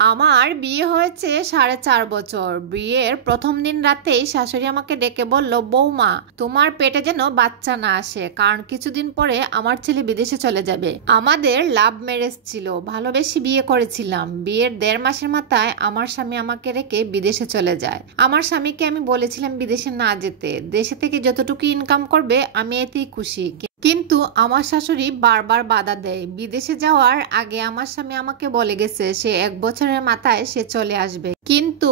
আমার বিয়ে হয়েছে 4.5 বছর। বিয়ের প্রথম দিন রাতেই শাশুড়ি আমাকে ডেকে বলল, বৌমা তোমার পেটে যেন বাচ্চা না আসে, কারণ কিছুদিন পরে আমার ছেলে বিদেশে চলে যাবে। আমাদের লাভ ম্যারেজ ছিল, ভালোবেসে বিয়ে করেছিলাম। বিয়ের 1.5 মাসের মাথায় আমার স্বামী আমাকে রেখে বিদেশে চলে যায়। আমার স্বামীকে আমি বলেছিলাম বিদেশে না যেতে, দেশে থেকে যতটুকু ইনকাম করবে আমি এতেই খুশি। কিন্তু আমার শাশুড়ি বারবার বাধা দেয়। বিদেশে যাওয়ার আগে আমার স্বামী আমাকে বলে গেছে সে 1 বছরের মাথায় সে চলে আসবে, কিন্তু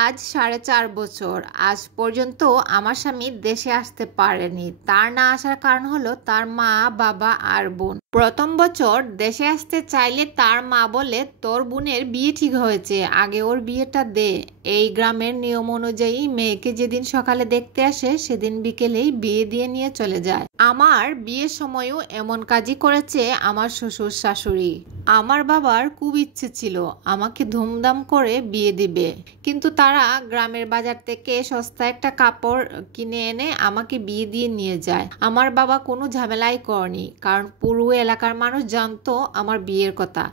আজ 4.5 বছর আজ পর্যন্ত আমার স্বামী দেশে আসতে পারেনি। তার না আসার কারণ হলো তার মা, বাবা আর বোন। প্রথম বছর দেশে আসতে চাইলে তার মা বলে, তোর বোনের বিয়ে ঠিক হয়েছে, আগে ওর বিয়েটা দে। এই গ্রামের নিয়ম অনুযায়ী মেয়েকে যেদিন সকালে দেখতে আসে সেদিন বিকেলেই বিয়ে দিয়ে নিয়ে চলে যায়। আমার বিয়ের সময়ও এমন কাজই করেছে আমার শ্বশুর শাশুড়ি। আমার বাবার খুব ইচ্ছে ছিল আমাকে ধুমধাম করে বিয়ে দিবে, কিন্তু তারা গ্রামের বাজার থেকে সস্তা একটা কাপড় কিনে এনে আমাকে বিয়ে দিয়ে নিয়ে যায়। আমার বাবা কোনো ঝামেলাই করেনি, কারণ পুরো এলাকার মানুষ জানতো আমার বিয়ের কথা।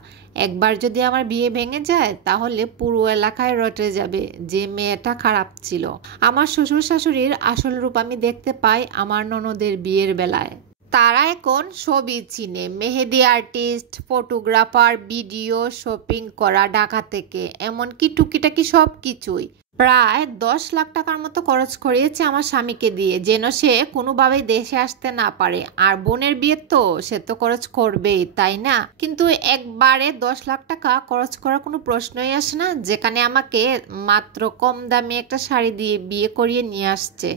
একবার যদি আমার বিয়ে ভেঙে যায় তাহলে পুরো এলাকায় রটে যাবে যে মেয়েটা খারাপ ছিল। আমার শ্বশুর শাশুড়ির আসল রূপ আমি দেখতে পাই আমার ননদের বিয়ের বেলায়। তারা এখন সবই চিনে, মেহেদি আর্টিস্ট, ফটোগ্রাফার, ভিডিও, শপিং করা ঢাকা থেকে, এমনকি টুকিটাকি সব কিছুই। প্রায় 10 লাখ টাকার মতো খরচ করিয়েছে আমার স্বামীকে দিয়ে, যেন সে কোনোভাবেই দেশে আসতে না পারে। আর বোনের বিয়ে তো সে তো খরচ করবেই, তাই না? কিন্তু একবারে 10 লাখ টাকা খরচ করার কোনো প্রশ্নই আসে না, যেখানে আমাকে মাত্র কম দামে একটা শাড়ি দিয়ে বিয়ে করিয়ে নিয়ে আসছে,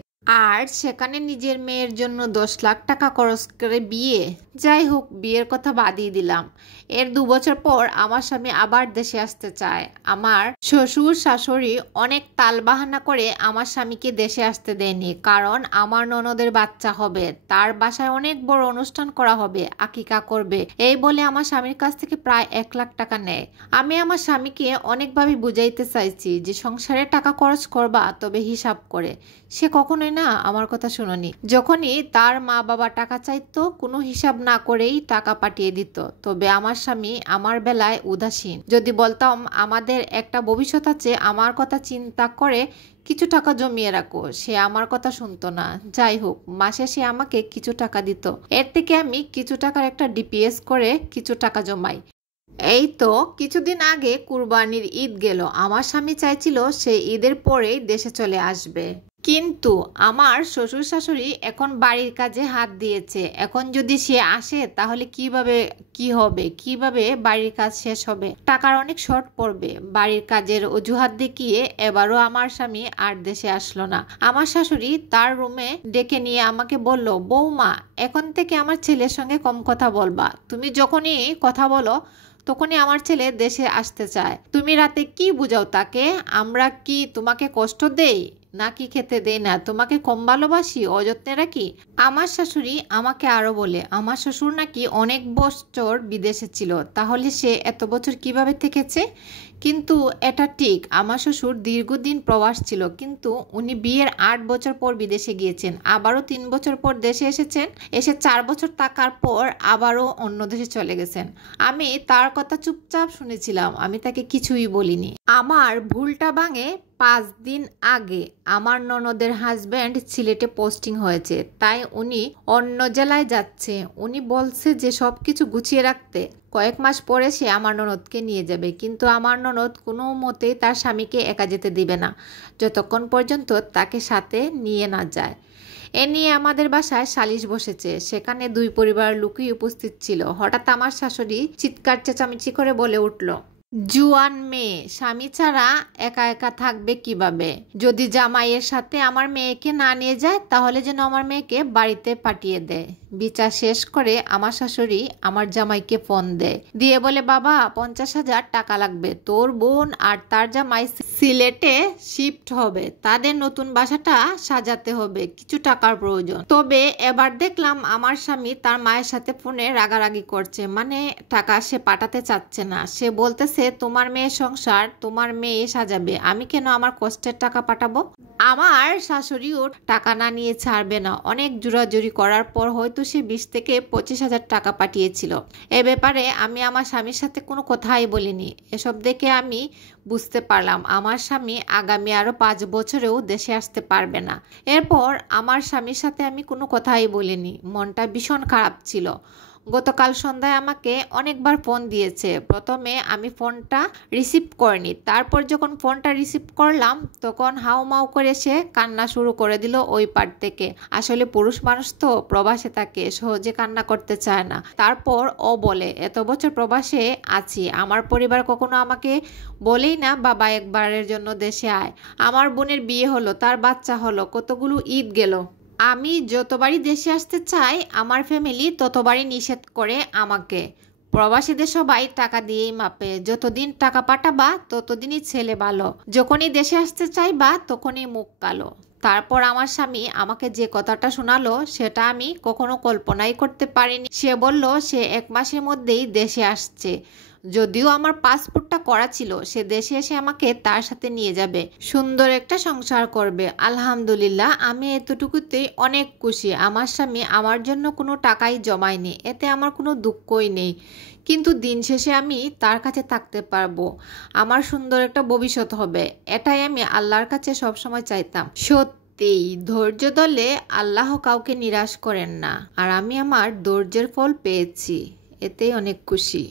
আর সেখানে নিজের মেয়ের জন্য 10 লাখ টাকা খরচ করে বিয়ে। যাই হোক, বিয়ের কথা বাদই দিলাম। এর 2 বছর পর আমার স্বামী আবার দেশে আসতে চায়। আমার শ্বশুর শাশুড়ি অনেক তালবাহানা করে আমার স্বামীকে দেশে আসতে দেয়নি, কারণ আমার ননদের বাচ্চা হবে, তার বাসায় অনেক বড় অনুষ্ঠান করা হবে, আকিকা করবে, এই বলে আমার স্বামীর কাছ থেকে প্রায় 1 লাখ টাকা নেয়। আমি আমার স্বামীকে অনেকভাবে বুঝাইতে চাইছি যে সংসারে টাকা খরচ করবা, তবে হিসাব করে। সে কখনোই না আমার কথা শুনোনি। যখনই তার মা বাবা টাকা চাইতো কোনো হিসাব না করেই টাকা পাঠিয়ে দিত। তবে আমার স্বামী আমার বেলায় উদাসীন। যদি বলতাম আমাদের একটা ভবিষ্যৎ আছে, আমার কথা চিন্তা করে কিছু টাকা জমিয়ে রাখো, সে আমার কথা শুনতো না। যাই হোক, মাসে সে আমাকে কিছু টাকা দিত, এর থেকে আমি কিছু টাকার একটা ডিপিএস করে কিছু টাকা জমাই। এই তো কিছুদিন আগে কুরবানির ঈদ গেল। আমার স্বামী চাইছিল সে ঈদের পরেই দেশে চলে আসবে, কিন্তু আমার শ্বশুর শাশুড়ি এখন বাড়ির কাজে হাত দিয়েছে। এখন যদি সে আসে তাহলে কি হবে, কিভাবে বাড়ির কাজ শেষ হবে? টাকার অনেক শর্ট পড়বে। বাড়ির কাজের অজুহাত দেখিয়ে এবারও আমার স্বামী আর দেশে আসলো না। আমার শাশুড়ি তার রুমে ডেকে নিয়ে আমাকে বলল, বৌমা এখন থেকে আমার ছেলের সঙ্গে কম কথা বলবা। তুমি যখনই কথা বলো তখনই আমার ছেলে দেশে আসতে চায়। তুমি রাতে কি বুঝাও তাকে? আমরা কি তোমাকে কষ্ট দেই নাকি খেতে দেই না? তোমাকে কম ভালোবাসি, অযত্নে রাখি? আমার শাশুড়ি আমাকে আরো বলে আমার শ্বশুর নাকি অনেক বছর বিদেশে ছিল, তাহলে সে এত বছর কিভাবে থেকেছে? কিন্তু এটা ঠিক, আমার শ্বশুর দীর্ঘদিন প্রবাস ছিল, কিন্তু উনি বিয়ের 8 বছর পর বিদেশে গিয়েছেন, আবারও 3 বছর পর দেশে এসেছেন, এসে 4 বছর থাকার পর আবারও অন্য দেশে চলে গেছেন। আমি তার কথা চুপচাপ শুনেছিলাম, আমি তাকে কিছুই বলিনি। আমার ভুলটা ভাঙে 5 দিন আগে। আমার ননদের হাজব্যান্ড সিলেটে পোস্টিং হয়েছে, তাই উনি অন্য জেলায় যাচ্ছে। উনি বলছে যে সবকিছু গুছিয়ে রাখতে, কয়েক মাস পরে সে আমার ননদকে নিয়ে যাবে, কিন্তু আমার ননদ কোনো মতেই তার স্বামীকে একা যেতে দিবে না যতক্ষণ পর্যন্ত তাকে সাথে নিয়ে না যায়। এ নিয়ে আমাদের বাসায় সালিশ বসেছে, সেখানে 2 পরিবারের লোকই উপস্থিত ছিল। হঠাৎ আমার শাশুড়ি চিৎকার চেঁচামেচি করে বলে উঠল, জুয়ান মেয়ে স্বামী ছাড়া একা একা থাকবে কিভাবে? যদি জামাইয়ের সাথে আমার মেয়েকে না নিয়ে যায় তাহলে যেন আমার মেয়েকে বাড়িতে পাঠিয়ে দেয়। বিচার শেষ করে আমার শাশুড়ি আমার জামাইকে ফোন দেয়, দিয়ে বলে, বাবা 50,000 টাকা লাগবে, তোর বোন আর তার জামাই সিলেটে শিফট হবে, তাদের নতুন বাসাটা সাজাতে হবে, কিছু টাকার প্রয়োজন। তবে এবার দেখলাম আমার স্বামী তার মায়ের সাথে ফোনে রাগারাগি করছে, মানে টাকা সে পাঠাতে চাচ্ছে না। সে বলতেছে তোমার মেয়ের সংসার তোমার মেয়ে সাজাবে, আমি কেন আমার কষ্টের টাকা পাঠাবো? আমার শাশুড়িও টাকা না নিয়ে ছাড়বে না। অনেক জোরাজুরি করার পর হয়তো সে 20 থেকে 25 হাজার টাকা পাঠিয়েছিল। এ ব্যাপারে আমি আমার স্বামীর সাথে কোনো কথাই বলিনি। এসব দেখে আমি বুঝতে পারলাম আমার স্বামী আগামী আরও 5 বছরেও দেশে আসতে পারবে না। এরপর আমার স্বামীর সাথে আমি কোনো কথাই বলিনি। মনটা ভীষণ খারাপ ছিল। গতকাল সন্ধ্যায় আমাকে অনেকবার ফোন দিয়েছে। প্রথমে আমি ফোনটা রিসিভ করিনি। তারপর যখন ফোনটা রিসিভ করলাম তখন হাউমাউ করে সে কান্না শুরু করে দিল ওই পার থেকে। আসলে পুরুষ মানুষ তো প্রবাসে থাকে, সহজে কান্না করতে চায় না। তারপর ও বলে, এত বছর প্রবাসে আছি, আমার পরিবার কখনো আমাকে বলেই না বাবা একবারের জন্য দেশে আয়। আমার বোনের বিয়ে হলো, তার বাচ্চা হলো, কতগুলো ঈদ গেল। আমি যতবারই দেশে আসতে চাই আমার ফ্যামিলি ততবারই নিষেধ করে আমাকে। প্রবাসীদের সবাই টাকা দিয়েই মাপে, যতদিন টাকা পাঠাবা ততদিনই ছেলে ভালো, যখনই দেশে আসতে চাইবা তখনই মুখ কালো। তারপর আমার স্বামী আমাকে যে কথাটা শোনালো সেটা আমি কখনো কল্পনাই করতে পারিনি। সে বলল সে 1 মাসের মধ্যেই দেশে আসছে। যদিও আমার পাসপোর্টটা করা ছিল, সে দেশে এসে আমাকে তার সাথে নিয়ে যাবে, সুন্দর একটা সংসার করবে। আলহামদুলিল্লাহ, আমি এতটুকুতেই অনেক খুশি। আমার স্বামী আমার জন্য কোনো টাকাই জমায়নি, এতে আমার কোনো দুঃখই নেই। কিন্তু দিন শেষে আমি তার কাছে থাকতে পারবো, আমার সুন্দর একটা ভবিষ্যৎ হবে, এটাই আমি আল্লাহর কাছে সবসময় চাইতাম। সত্যিই ধৈর্য ধরলে আল্লাহ কাউকে নিরাশ করেন না, আর আমি আমার ধৈর্যের ফল পেয়েছি, এতেই অনেক খুশি।